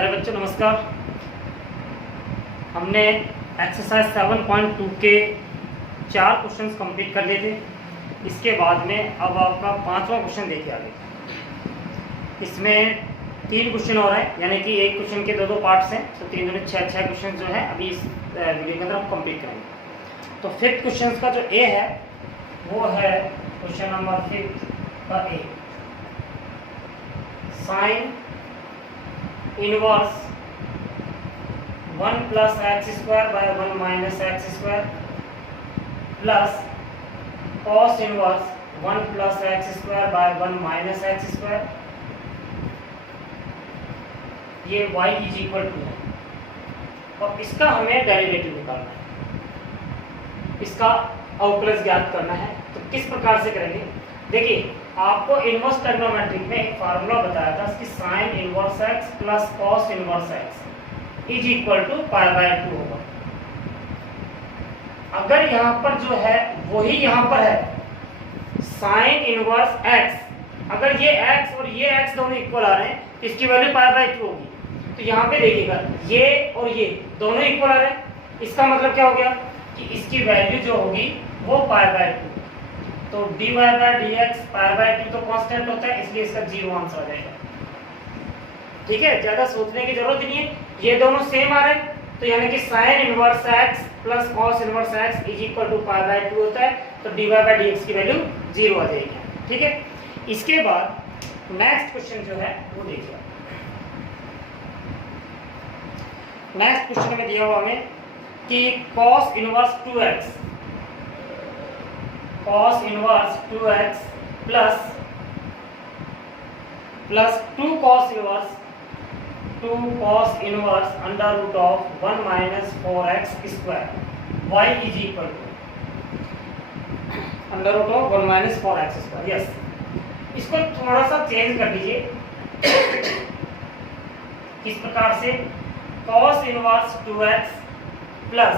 प्यारे बच्चों नमस्कार। हमने एक्सरसाइज 7.2 के 4 क्वेश्चंस कंप्लीट कर लिए थे। इसके बाद में अब आपका 5वां क्वेश्चन देखिए आगे। इसमें 3 क्वेश्चन और हैं, यानी कि एक क्वेश्चन के दो पार्ट्स हैं, तो 3 दूनी 6 क्वेश्चन जो है अभी इस वीडियो के अंदर हम कंप्लीट करेंगे। तो 5th क्वेश्चन का जो ए है वो है क्वेश्चन नंबर 5 का A, sine inverse 1 plus x square by 1 minus x square plus cos inverse 1 plus x square by 1 minus x square, ये y इज इक्वल टू है और इसका हमें डेरिवेटिव निकालना है, इसका अवकलज ज्ञात करना है। तो किस प्रकार से करेंगे, देखिए आपको इनवर्स ट्रिग्नोमेट्रिक में एक फार्मूला बताया था कि sine inverse x plus cos inverse x is equal to π/2 होगा। अगर यहाँ पर जो है वही यहाँ पर है साइन इनवर्स x, अगर ये x और ये x दोनों इक्वल आ रहे हैं, इसकी वैल्यू π/2 होगी। तो यहाँ पे देखिएगा ये और ये दोनों इक्वल आ रहे हैं, इसका मतलब क्या हो गया कि इसकी वैल्यू जो होगी वो π/2। तो dy बाय dx π/2 तो कांस्टेंट होता है, इसलिए इसका 0 आंसर आ जाएगा। ठीक है, ज्यादा सोचने की जरूरत नहीं है, ये दोनों सेम आ रहे हैं, तो यानी कि sin inverse x plus cos inverse x is equal to π/2 होता है, तो dy बाय dx की वैल्यू 0 आ जाएगी। ठीक है, इसके बाद नेक्स्ट क्वेश्चन जो है वो देखिए। नेक्स्ट क्वेश्चन में दिया हुआ हमें कि cos inverse 2x plus 2 cos inverse under root of 1 minus 4x square y is equal to under root of 1 minus 4x square. Yes, इसको थोड़ा सा चेंज कर दीजिए। किस प्रकार से, cos inverse 2x plus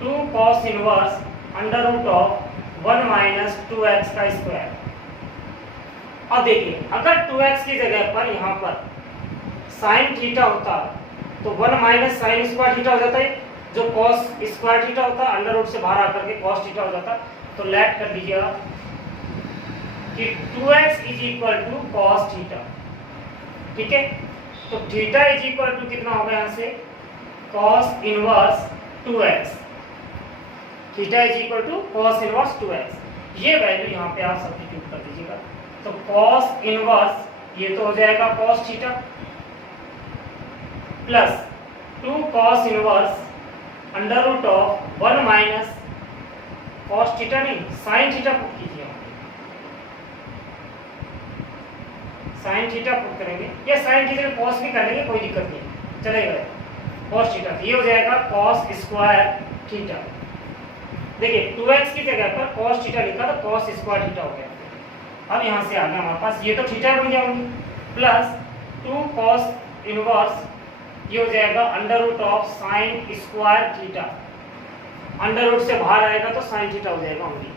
2 cos inverse under root of 1 minus 2x का square. अब देखिए अगर 2x की जगह पर यहाँ पर साइन थीटा होता तो 1 माइनस साइन स्क्वायर थीटा हो जाता है, जो कॉस स्क्वायर थीटा होता अंडर रूट से बाहर आकर के कॉस थीटा हो जाता। तो लेट कर दीजिएगा कि 2x is equal to cos theta. ठीक है, तो थीटा इज इक्वल टू कितना होगा यहाँ से cos inverse 2x, theta is equal to cos inverse 2x। ये वैल्यू यहाँ पे आप सब्स्टिट्यूट कर दीजिएगा, तो कॉस इनवर्स ये तो हो जाएगा cos theta plus 2 cos inverse under root of 1 minus cos theta नहीं साइन थीटा पुट कीजिए, साइन थीटा पुट करेंगे या साइन थीटा में कॉस भी कर लेंगे, कोई दिक्कत नहीं चलेगा। कॉस थीटा ये हो जाएगा कॉस स्क्वायर थीटा। देखिए 2x की जगह पर cos थीटा लिखा तो cos स्क्वायर थीटा हो गया। अब यहाँ से आ गया हमारे पास, ये तो थीटा बन जाएंगे प्लस 2 cos इनवर्स ये हो जाएगा under root of sine square theta, under root से बाहर आएगा तो साइन थीटा हो जाएगा ओनली।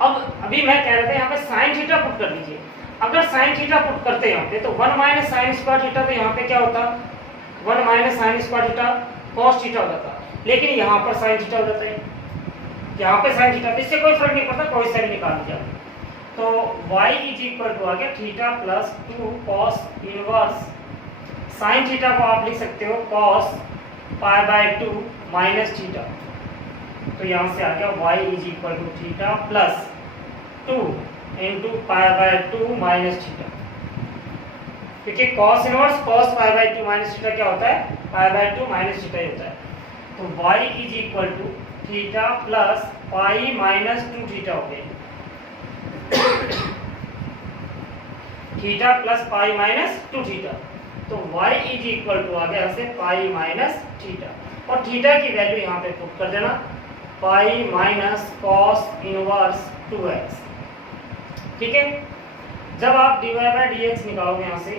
अब अभी मैं कह रहा था यहाँ पे साइन थीटा पुट कर दीजिए। अगर साइन थीटा पुट करते यहाँ पे तो 1 माइनस साइन स्क्वायर थीटा, तो यहाँ पे क्या होता 1 minus sign square theta cos theta हो जाता, लेकिन यहाँ पर साइन थीटा हो जाता है, यहाँ पे साइन थीटा, इससे कोई फर्क नहीं पड़ता, कोई साइन निकाल दिया। तो y इज इक्वल टू आ गया theta plus 2 cos inverse sine theta को आप लिख सकते हो cos π/2 माइनस थीटा। तो यहाँ से आ गया y is equal to theta plus 2 into π/2 minus theta. क्योंकि cos inverse cos π/2 minus theta क्या होता है, π/2 माइनस थीटा ही होता है। तो y is equal to theta plus pi minus 2 theta हो गया, theta plus pi minus 2 theta. तो y इज इक्वल टू आ गया से पाई माइनस थीटा, और थीटा की वैल्यू यहाँ पे पुट कर देना pi minus cos inverse 2x। ठीक है, जब आप dy बाय dx निकालोगे यहाँ से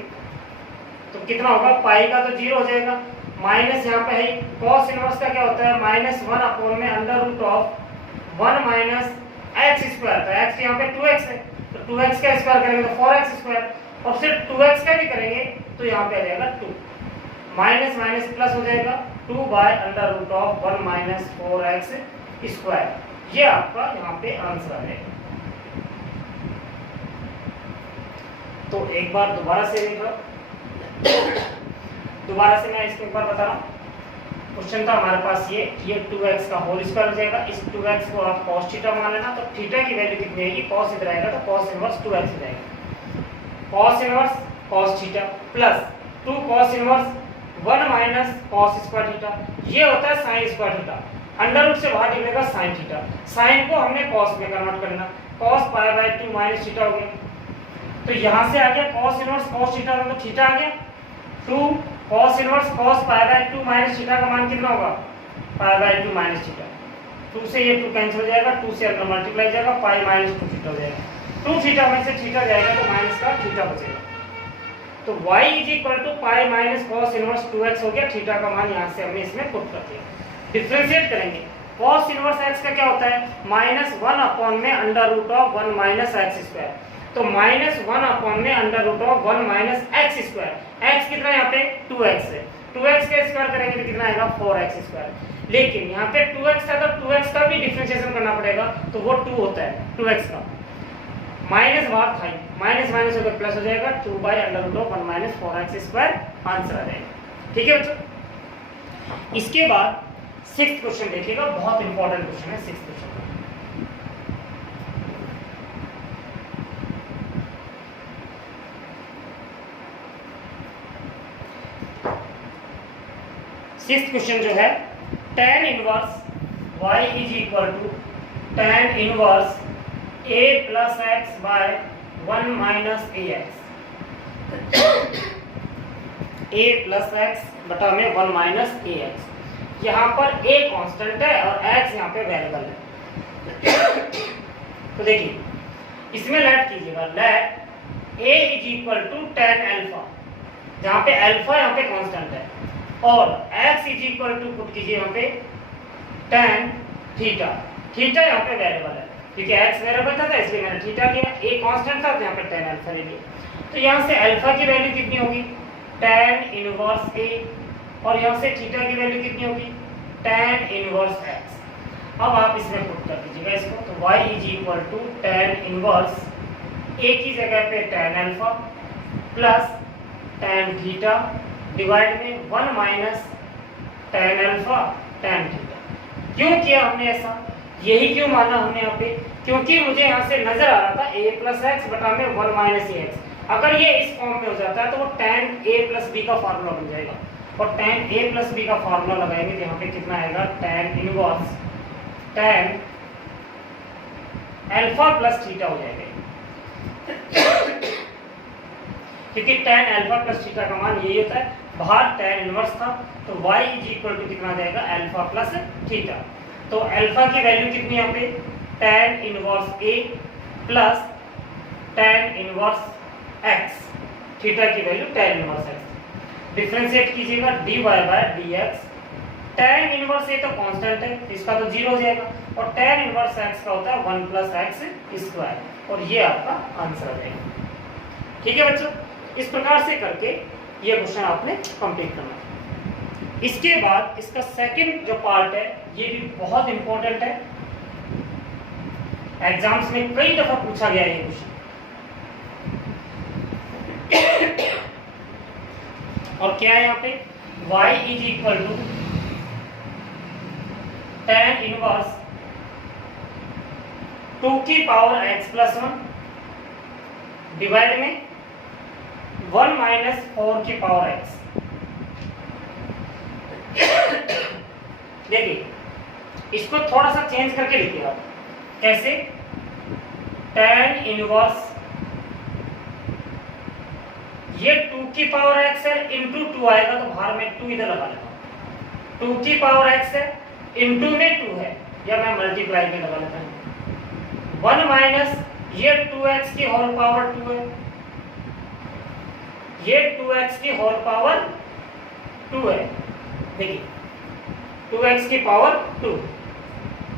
तो कितना होगा, पाई का तो 0 हो जाएगा, माइनस यहाँ पे है कॉस इनवर्स का क्या होता है -1 अपॉन में under root of 1 minus x square. तो एक्स यहाँ पे 2x है, तो 2x का स्क्वायर करेंगे तो 4x स्क्वायर, और फिर 2x का भी करेंगे तो यहाँ पे आ जाएगा 2, माइनस माइनस प्लस हो जाएगा 2 by under root of 1 minus 4x square. ये आपका यहाँ पे आंसर आ जाएगा। तो एक बार दोबारा से देख लो, दोबारा से मैं इसको एक बार बता रहा हूँ। क्वेश्चन था हमारे पास ये 2x का होल स्क्वायर हो जाएगा। इस 2x को आप cos थीटा मान लेना, तो थीटा की वैल्यू कितनी आएगी, cos इधर आएगा तो cos इनवर्स 2x हो जाएगा। cos inverse cos theta plus 2 cos inverse 1 minus cos square theta, ये होता है sin square theta. Under root से बाहर निकलेगा sin थीटा, sin को हमने cos में कन्वर्ट करना, cos pi by 2 minus theta हो गया। तो यहाँ से आ गया cos इनवर्स cos थीटा, मतलब थीटा आ गया 2 cos inverse cos pi by 2 minus theta का मान कितना होगा, पाई बाय 2 माइनस थीटा। 2 से ये 2 कैंसिल हो जाएगा, 2 से अंदर मल्टीप्लाई जाएगा, पाई माइनस 2 थीटा हो जाएगा। 2 थीटा में से थीटा जाएगा तो माइनस का थीटा बचेगा। तो y is equal to pi minus cos inverse 2x हो गया। थीटा का मान यहाँ से हमने इसमें पुट कर दिया। डिफरेंशिएट करेंगे, cos इनवर्स x का क्या होता है, -1 अपॉन में under root of 1 minus x square. तो -1 अपॉन में under root of 1 minus x square. x कितना यहाँ पे 2x है, 2x का स्क्वायर करेंगे तो कितना आएगा 4x स्क्वायर। लेकिन यहाँ पे 2x था तो 2x का भी डिफरेंशिएशन करना पड़ेगा, तो वो 2 होता है 2x का। माइनस बाहर था, माइनस माइनस होकर प्लस हो जाएगा 2 by under root of 1 minus 4x square answer आ जाएगा। ठीक है बच्चों। इसके बाद 6th क्वेश्चन देखिएगा, बहुत इंपॉर्टेंट क्वेश्चन है 6th क्वेश्चन। 6th क्वेश्चन जो है, tan inverse y is equal to tan inverse a plus x by 1 minus ax। a plus x बटा में 1 माइनस ax। यहाँ पर a कांस्टेंट है और x यहाँ पे वेरिएबल है। तो देखिए इसमें लेट कीजिएगा, let a is equal to tan alpha, जहाँ पे अल्फा यहाँ पे कांस्टेंट है, और x is equal to put कीजिए यहाँ पे tan थीटा। थीटा यहाँ पे वेरिएबल है क्योंकि x वेरिएबल था इसलिए मैंने थीटा लिया, a कांस्टेंट था तो यहाँ पे tan अल्फा ले लिया। तो यहाँ से अल्फा की वैल्यू कितनी होगी, tan इनवर्स a, और यहाँ से थीटा की वैल्यू कितनी होगी, tan इनवर्स x। अब आप इसमें पुट कर दीजिएगा इसको, तो y is equal to tan inverse a की जगह पे tan alpha plus tan theta divide में 1 minus tan alpha tan theta. क्यों किया हमने ऐसा, यही क्यों माना हमने यहाँ पे, क्योंकि मुझे यहाँ से नजर आ रहा था a प्लस एक्स बटा में 1 माइनस एक्स। अगर ये इस फॉर्म में हो जाता है तो वो tan a प्लस b का फार्मूला बन जाएगा, और tan a प्लस b का फार्मूला लगाएंगे तो यहाँ पे कितना आएगा, tan inverse tan alpha plus theta हो जाएगा। क्योंकि tan अल्फा प्लस थीटा का मान यही होता है, बाहर tan इनवर्स था तो y इज इक्वल टू कितना आ जाएगा, अल्फा प्लस थीटा। तो अल्फा की वैल्यू कितनी यहाँ पे, tan inverse a plus tan inverse x, theta की value tan inverse x। Differentiate कीजिएगा dy by dx। tan inverse a तो कांस्टेंट है तो इसका तो 0 हो जाएगा, और tan इनवर्स x का होता है 1 प्लस x स्क्वायर, और ये आपका आंसर आ जाएगा। ठीक है बच्चों, इस प्रकार से करके ये क्वेश्चन आपने कंप्लीट करना है। इसके बाद इसका सेकंड जो पार्ट है ये भी बहुत इंपॉर्टेंट है, एग्जाम्स में कई दफा पूछा गया है ये क्वेश्चन। और क्या है यहाँ पे, y is equal to tan inverse 2 की पावर x प्लस 1 डिवाइड में 1 माइनस 4 की पावर x। देखिए इसको थोड़ा सा चेंज करके लिखिएगा, कैसे, tan इनवर्स ये 2 की पावर x है इंटू 2 आएगा तो बाहर में 2 इधर लगा लेता हूं, 2 की पावर x है इंटू में 2 है, या मैं मल्टीप्लाई में लगा लेता हूं, 1 माइनस ये 2x की होल पावर 2 है, ये 2x की होल पावर 2 है। देखिए 2x की पावर 2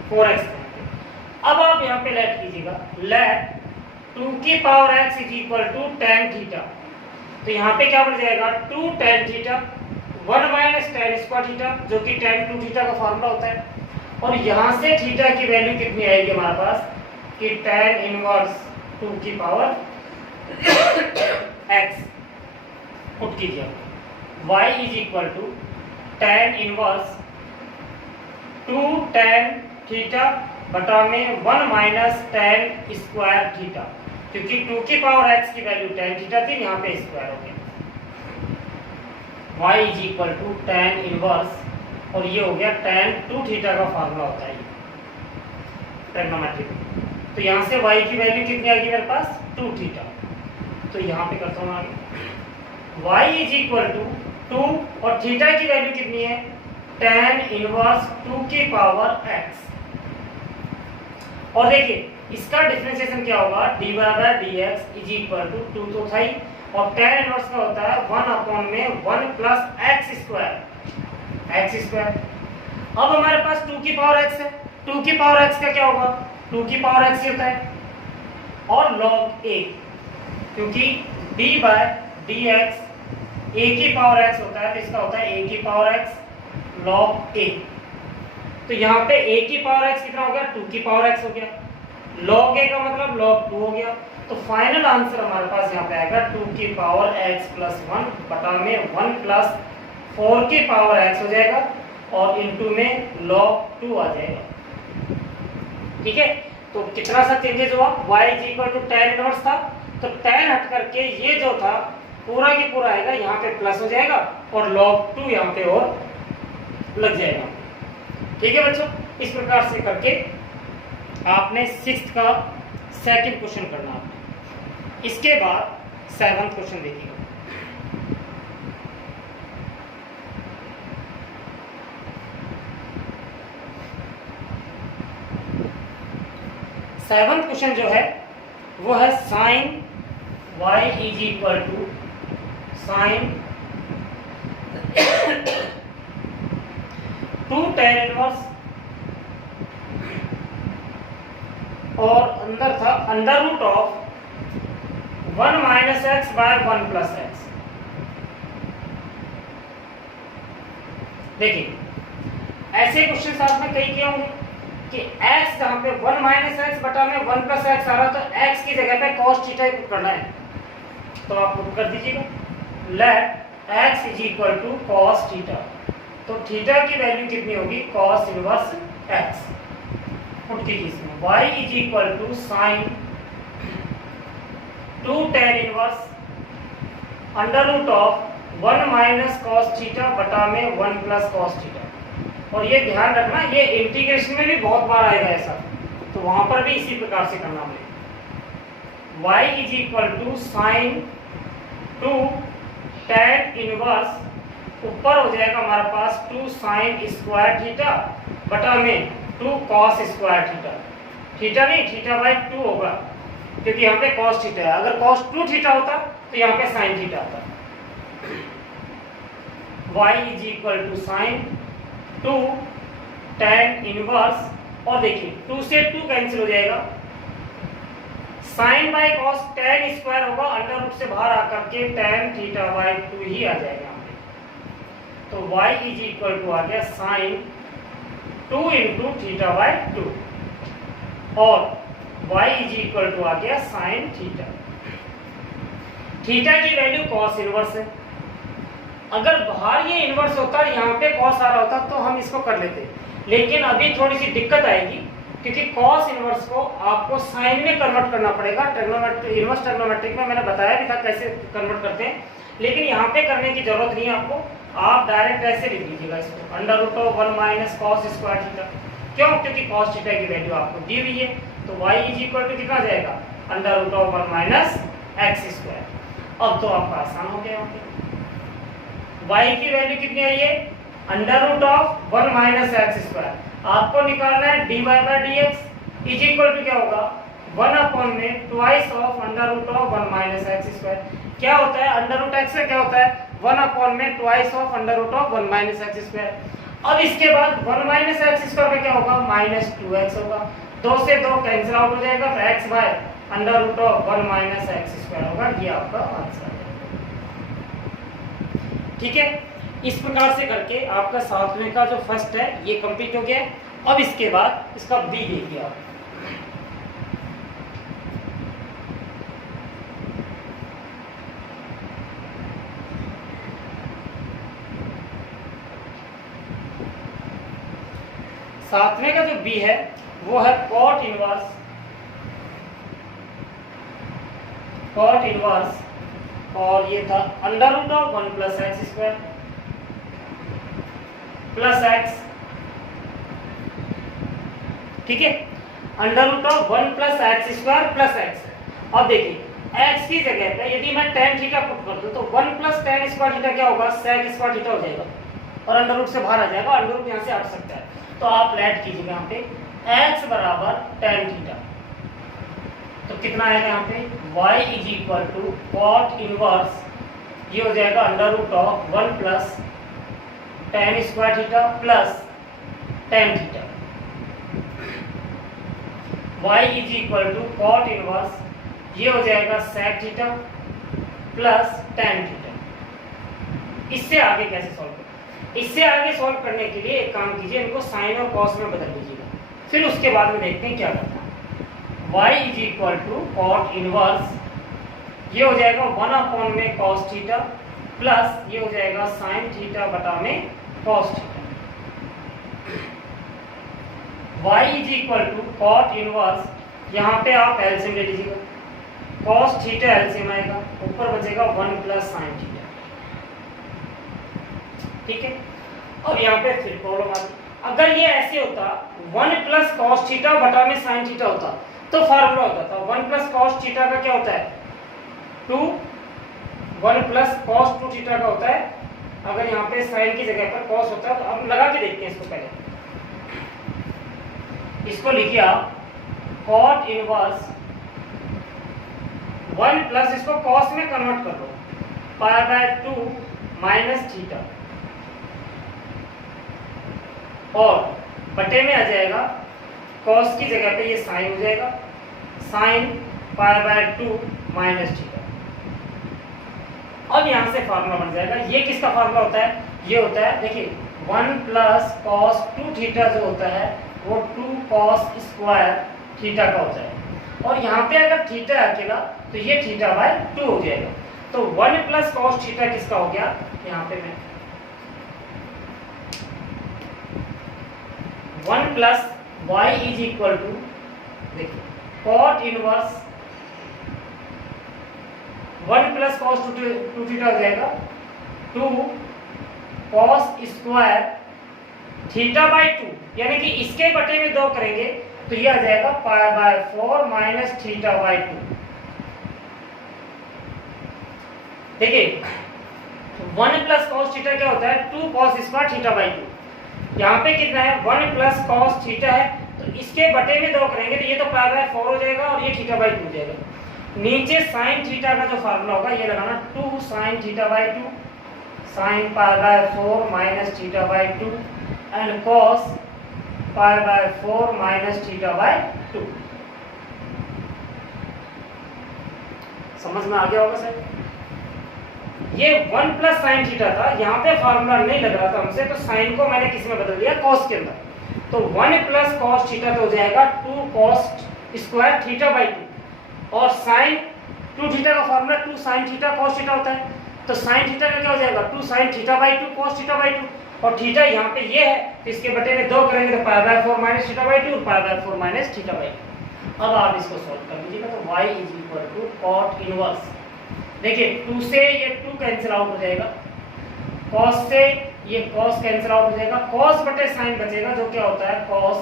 4x। अब आप यहाँ पे लेट कीजिएगा, लेट 2 की power x is equal to tan theta. तो यहाँ पे क्या बन जाएगा 2 tan theta 1 minus tan square theta, जो कि tan 2 थीटा का फॉर्मूला होता है। और यहाँ से थीटा की वैल्यू कितनी आएगी हमारे पास कि tan इनवर्स 2 की पावर x पुट कीजिए, y is equal to tan inverse 2 tan theta बटा में 1 माइनस tan स्क्वायर थीटा, क्योंकि 2 की पावर x की वैल्यू tan थीटा थी, यहाँ पे स्क्वायर हो गया। y is equal to tan inverse, और ये हो गया tan 2 थीटा का फार्मूला होता है ट्रिग्नोमेट्रिक। तो यहाँ से y की वैल्यू कितनी आ गई मेरे पास 2 थीटा। तो यहाँ पे करता हूँ आगे, y इज इक्वल टू 2 और थीटा की वैल्यू कितनी है tan इनवर्स 2 की पावर x। और देखिए इसका डिफरेंशिएशन क्या होगा, dy by dx is equal to 2 तो था ही, और tan इनवर्स का होता है 1 अपॉन में 1 प्लस x स्क्वायर। अब हमारे पास 2 की पावर x है, 2 की पावर x का क्या होगा 2 की पावर x ही होता है, और log a, क्योंकि d बाय dx a की पावर x होता है, तो इसका होता है a की पावर x log a। तो यहाँ पे a की पावर x कितना हो गया 2 की पावर x हो गया, log a का मतलब log 2 हो गया। तो फाइनल आंसर हमारे पास यहाँ पे आएगा 2 की पावर x प्लस 1 बटा में 1 प्लस 4 की पावर x हो जाएगा, और इनटू में log 2 आ जाएगा। ठीक है, तो कितना सा चेंजेस हुआ, y is equal to tan inverse था, तो tan हट करके ये जो था पूरा की पूरा आएगा, यहाँ पे प्लस हो जाएगा, और log 2 यहाँ पे और लग जाएगा। ठीक है बच्चों, इस प्रकार से करके आपने 6th का सेकंड क्वेश्चन करना है। इसके बाद 7th क्वेश्चन देखिएगा। सेवंथ क्वेश्चन जो है वो है sine y is equal to sine 2 tan inverse, और अंदर था under root of 1 minus x by 1 plus x. देखिए ऐसे क्वेश्चन आपने कई किए होंगे कि x जहां पे 1 माइनस एक्स बटा में 1 प्लस एक्स आ रहा, तो x की जगह पे cos थीटा ही पुट करना है, तो आप पुट कर दीजिएगा, let x is equal to cos theta. तो थीटा की वैल्यू कितनी होगी cos इनवर्स x, पुट कीजिए इसमें, y is equal to sine 2 tan inverse under root of 1 minus cos theta बटा में 1 प्लस cos थीटा। और ये ध्यान रखना, ये इंटीग्रेशन में भी बहुत बार आएगा ऐसा, तो वहां पर भी इसी प्रकार से करना हमें। y is equal to sine 2 tan inverse, ऊपर हो जाएगा हमारे पास 2 साइन स्क्वायर थीटा बटा में 2 cos स्क्वायर थीटा। थीटा नहीं, थीटा बाई 2 होगा, क्योंकि यहाँ पे cos थीटा है। अगर cos 2 थीटा होता तो यहाँ पे साइन थीटा आता। y is equal to sine 2 tan inverse, और देखिए 2 से 2 कैंसिल हो जाएगा, sine by cos tan square होगा, अंडर रूट से बाहर आकर के tan थीटा बाय 2 ही आ जाएगा यहाँ पे। तो y इज इक्वल टू आ गया साइन 2 इंटू थीटा बाय 2, और y इज इक्वल टू आ गया साइन थीटा। थीटा की वैल्यू cos इनवर्स है, अगर बाहर ये इनवर्स होता यहाँ पे cos आ रहा होता तो हम इसको कर लेते, लेकिन अभी थोड़ी सी दिक्कत आएगी, क्योंकि cos इनवर्स को आपको साइन में कन्वर्ट करना पड़ेगा। ट्रिग्नोमेट्रिक इनवर्स ट्रिग्नोमेट्रिक में मैंने बताया भी था कैसे कन्वर्ट करते हैं, लेकिन यहाँ पे करने की जरूरत नहीं है आपको, आप डायरेक्ट ऐसे लिख लीजिएगा इसको, under root of 1 minus cos square theta. क्यों, क्योंकि cos थीटा की वैल्यू आपको दी हुई है, तो y इज इक्वल टू कितना जाएगा under root of 1 minus x square. अब तो आपका आसान हो गया, यहाँ पे y की वैल्यू कितनी आई है under root of 1 minus x square. आपको निकालना है dy by dx is equal to क्या होगा 1 अपॉन में twice of under root of 1 minus x square. क्या होता है अंडर रूट एक्स का क्या होता है 1 अपॉन में twice of under root of 1 minus x square. अब इसके बाद 1 माइनस एक्स स्क्वायर का क्या होगा माइनस 2x होगा, 2 से 2 कैंसिल आउट हो जाएगा, तो x by under root of 1 minus x square होगा। ये आपका आंसर है। ठीक है, इस प्रकार से करके आपका 7वें का जो फर्स्ट है ये कंप्लीट हो गया। अब इसके बाद इसका बी देखिए आप। सातवें का जो बी है वो है कॉट इनवर्स और ये था under root of 1 plus x square plus x, ठीक है, under root of 1 plus x square plus x. अब देखिए एक्स की जगह पे यदि मैं tan थीटा पुट कर दूं तो 1 प्लस tan स्क्वायर थीटा क्या होगा, sec स्क्वायर थीटा हो जाएगा और अंडर रूट से बाहर आ जाएगा, अंडर रूट यहाँ से हट सकता है। तो आप लेट कीजिएगा यहाँ पे x बराबर tan थीटा, तो कितना आएगा यहाँ पे y is equal to cot inverse, ये हो जाएगा under root of 1 plus tan square theta plus tan theta, y is equal to cot inverse, ये हो जाएगा sec theta plus tan theta. इससे आगे कैसे सॉल्व करें? इससे आगे सॉल्व करने के लिए एक काम कीजिए, इनको साइन और कॉस में बदल दीजिएगा, फिर उसके बाद में देखते हैं क्या करना है। y is equal to cot inverse, ये हो जाएगा 1 अपॉन में cos थीटा प्लस ये हो जाएगा sin थीटा बटा में cos theta. y is equal to cot inverse, यहाँ पे आप एलसीएम ले लीजिएगा, cos थीटा एलसीएम आएगा, ऊपर बचेगा 1 प्लस sin थीटा, ठीक है। अब यहाँ पे फिर प्रॉब्लम आती, अगर ये ऐसे होता 1 प्लस cos थीटा बटा में sin थीटा होता तो फार्मूला होता था 1 प्लस cos थीटा का क्या होता है 2, 1 प्लस cos 2 थीटा का होता है, अगर यहाँ पे sin की जगह पर cos होता है तो हम लगा के देखते हैं इसको। पहले इसको लिखिए आप cot इनवर्स 1 प्लस, इसको cos में कन्वर्ट कर लो, पाई बाय 2 माइनस थीटा और बटे में आ जाएगा cos की जगह पे ये sin हो जाएगा, sin pi by 2 minus theta. अब यहाँ से फार्मूला बन जाएगा, ये किसका फार्मूला होता है, ये होता है देखिए 1 प्लस cos 2 थीटा जो होता है वो 2 cos स्क्वायर थीटा का होता है, और यहाँ पे अगर थीटा अकेला तो ये थीटा बाय 2 हो जाएगा। तो 1 प्लस cos थीटा किसका हो गया, यहाँ पे मैं 1 plus y is equal to देखिए cot inverse 1 plus cos 2 theta हो जाएगा 2 cos स्क्वायर थीटा बाय 2, यानी कि इसके बटे में 2 करेंगे तो ये आ जाएगा पाई बाय 4 माइनस थीटा बाय 2। देखिए 1 प्लस cos थीटा क्या होता है 2 cos स्क्वायर थीटा बाय 2, यहाँ पे कितना है 1 प्लस cos थीटा है, तो इसके बटे में 2 करेंगे तो ये तो पाई बाय 4 हो जाएगा और ये थीटा बाय 2 हो जाएगा। नीचे sin थीटा का जो फार्मूला होगा ये लगाना 2 sin theta by 2 sin pi by 4 minus theta by 2 and cos pi by 4 minus theta by 2। समझ में आ गया होगा सर? ये 1 प्लस साइन थीटा था, यहाँ पे फार्मूला नहीं लग रहा था हमसे, तो साइन को मैंने किस में बदल दिया cos के अंदर, तो 1 प्लस cos थीटा तो हो जाएगा 2 cos स्क्वायर थीटा बाय 2 और साइन 2 थीटा का formula 2 sine theta cos theta होता है, तो साइन थीटा का क्या हो जाएगा 2 sine theta by 2 cos theta by 2 और थीटा यहाँ पे ये है तो इसके बटे में 2 करेंगे तो pi by 4 minus theta by 2 और pi by 4 minus theta by 2। अब आप इसको सॉल्व कर लीजिएगा तो y is equal to cot inverse, देखिए 2 से ये 2 कैंसिल आउट हो जाएगा, cos से ये cos कैंसिल आउट हो जाएगा, cos बटे sin बचेगा जो क्या होता है cos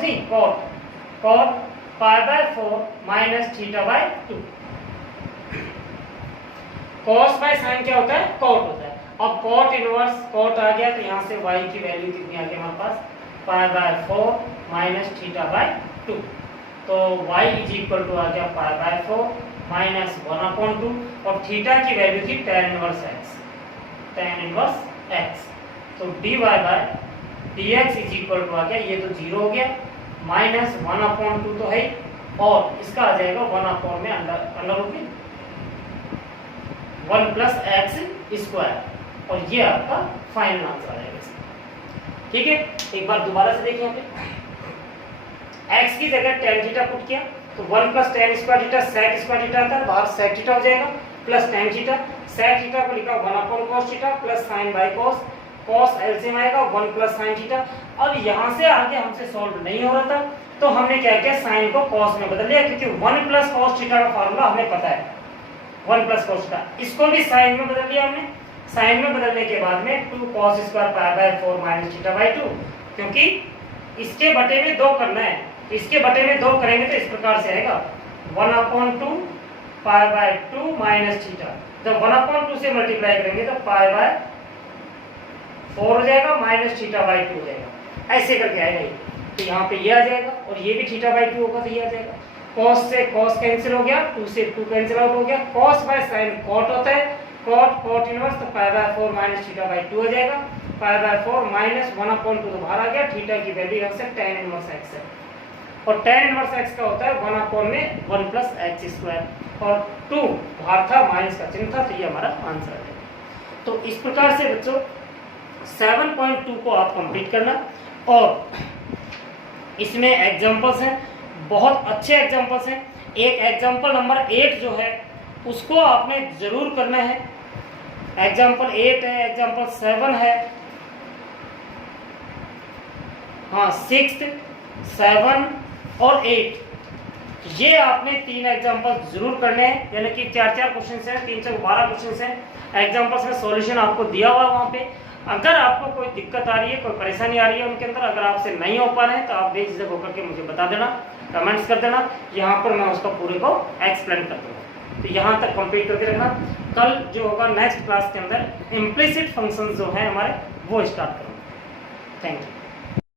नहीं cot pi by 4 minus theta by 2। cos by sin क्या होता है cot होता है। अब cot इनवर्स cot आ गया तो यहाँ से y की वैल्यू कितनी आ गई हमारे पास pi by 4 minus theta by 2, तो y इज इक्वल टू आ गया पाई बाय 4 माइनस 1/2 और थीटा की वैल्यू थी tan इनवर्स x, तो dy by dx is equal to आ गया, ये तो 0 हो गया, माइनस 1/2 तो है और इसका आ जाएगा 1 अपॉन में अंडर रूट में 1 प्लस एक्स स्क्वायर, और ये आपका फाइनल आंसर आ जाएगा इसका। ठीक है, एक बार दोबारा से देखिए यहाँ पे x की जगह tan थीटा पुट किया तो 1 plus tan square theta sec square theta आता है, बाहर sec थीटा हो जाएगा plus tan theta, sec theta को लिखा 1 upon cos theta plus sin by cos, cos LCM आएगा 1 प्लस sin थीटा। अब यहाँ से आगे हमसे सॉल्व नहीं हो रहा था तो हमने क्या किया, sin को cos में बदल लिया, क्योंकि 1 प्लस cos थीटा का फार्मूला हमें पता है 1 प्लस cos थीटा, इसको भी sin में बदल लिया हमने। sin में बदलने के बाद में 2 cos square pi by 4 minus theta by 2, क्योंकि इसके बटे में 2 करना है, इसके बटे में 2 करेंगे तो इस प्रकार से आएगा 1 upon 2 pi by 2 minus theta, जब 1 अपॉन 2 से मल्टीप्लाई करेंगे तो पाई बाय 4 हो जाएगा माइनस थीटा बाय 2 हो जाएगा, ऐसे करके आएगा ये। तो यहाँ पे ये आ जाएगा और ये भी थीटा बाय 2 होगा तो ये आ जाएगा। cos से cos कैंसिल हो गया, 2 से 2 कैंसिल आउट हो गया, cos बाय sin cot होता है, cot इनवर्स तो pi by 4 minus theta by 2 हो जाएगा, पाई बाय 4 माइनस 1 अपॉन 2 तो बाहर आ गया, थीटा की वैल्यू यहाँ से tan इनवर्स x है, और tan इनवर्स x का होता है 1 अपॉन में 1 प्लस एक्स स्क्वायर, और 2 बाहर था, माइनस का चिन्ह था, तो ये हमारा आंसर है। तो इस प्रकार से बच्चों 7.2 को आप कंप्लीट करना, और इसमें एग्जांपल्स हैं, बहुत अच्छे एग्जांपल्स हैं। एक एग्जांपल नंबर 8 जो है उसको आपने जरूर करना है, एग्जांपल 8 है, एग्जांपल 7 है, हाँ 6, 7 और 8, ये आपने 3 एग्जांपल जरूर करने हैं, यानी कि 4-4 क्वेश्चन हैं, 3 से 12 क्वेश्चन हैं। एग्जांपल्स में सॉल्यूशन आपको दिया हुआ है वहाँ पे। अगर आपको कोई दिक्कत आ रही है, कोई परेशानी आ रही है उनके अंदर, अगर आपसे नहीं हो पा रहे हैं तो आप बेझिझक होकर के मुझे बता देना, कमेंट्स कर देना, यहाँ पर मैं उसका पूरे को एक्सप्लेन कर दूँगा। तो यहाँ तक कंप्लीट करके रखना। कल जो होगा नेक्स्ट क्लास के अंदर इम्प्लिसिट फंक्शंस जो हैं हमारे वो स्टार्ट करूँगा। Thank you.